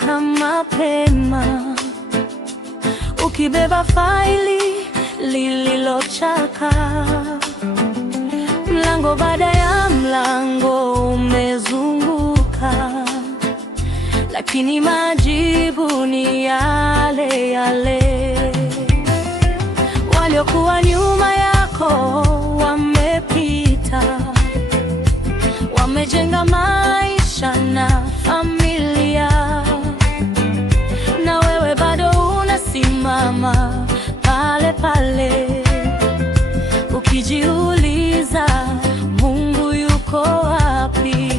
amka mapema, ukibeba faili lililochaka. Mlango baada ya mlango umezunguka, lakini majibu ni yale yale. Waliokuwa nyuma yako wamepita, wamejenga maisha na familia, na wewe bado unasimama pale pale, ukijiuliza Mungu yuko wapi?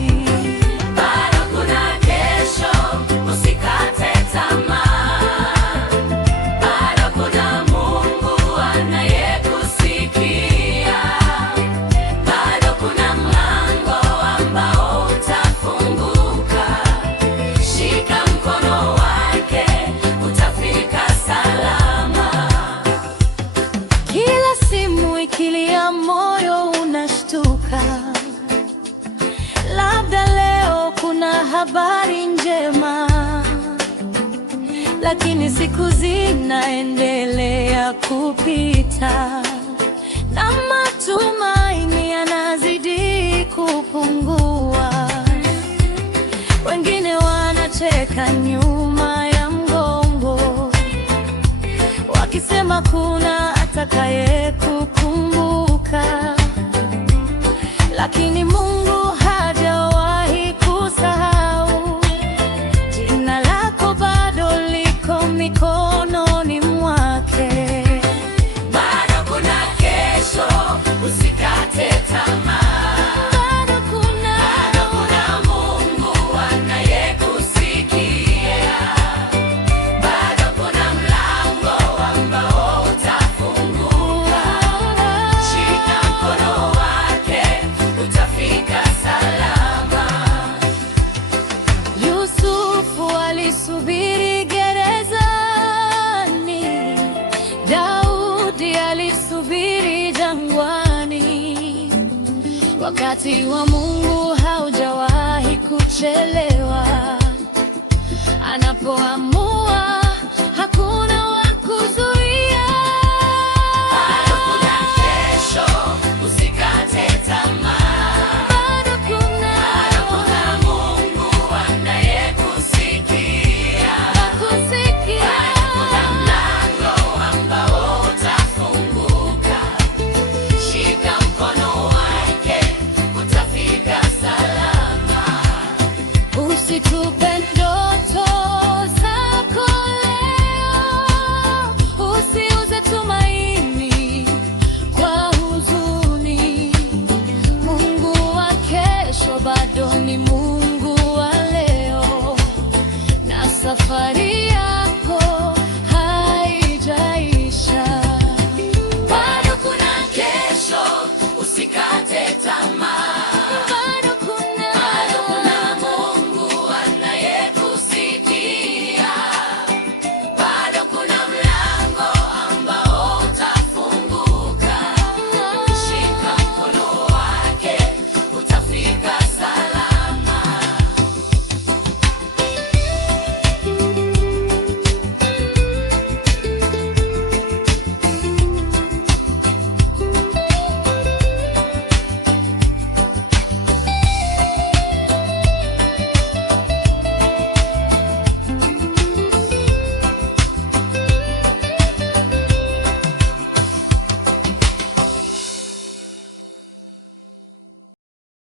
Bado kuna kesho, usikate tamaa. Bado kuna Mungu anayekusikia. Bado kuna mlango ambao utafunguka. Shika mkono wake, utafika salama. Kila simu ikilia, moyo unashtuka. Labda leo kuna habari njema, lakini siku zinaendelea kupita na matumaini yanazidi kupungua. Wengine wanacheka nyuma ya mgongo, wakisema kuna atakayekukumbuka, lakini Mungu hajawahi kusahau. Jina lako bado liko mikononi mwake. Bado kuna kesho, usikate tamaa. Bado kuna Mungu anayekusikia. Bado kuna mlango ambao utafunguka. Shika mkono wake, utafika salama. Yusufu alisubiri gerezani, Daudi alisubiri jangwani. Wakati wa Mungu haujawahi kuchelewa. Anapoamua hakuna wa kuzuia. Bado kuna kesho, usikate tamaa. Bado kuna Mungu anayekusikia. Bado kuna mlango ambao utafunguka. Shika mkono wake, utafika salama. Usitupe ndoto zako leo, usiuze tumaini kwa huzuni. Mungu wa kesho bado ni Mungu wa leo, na safari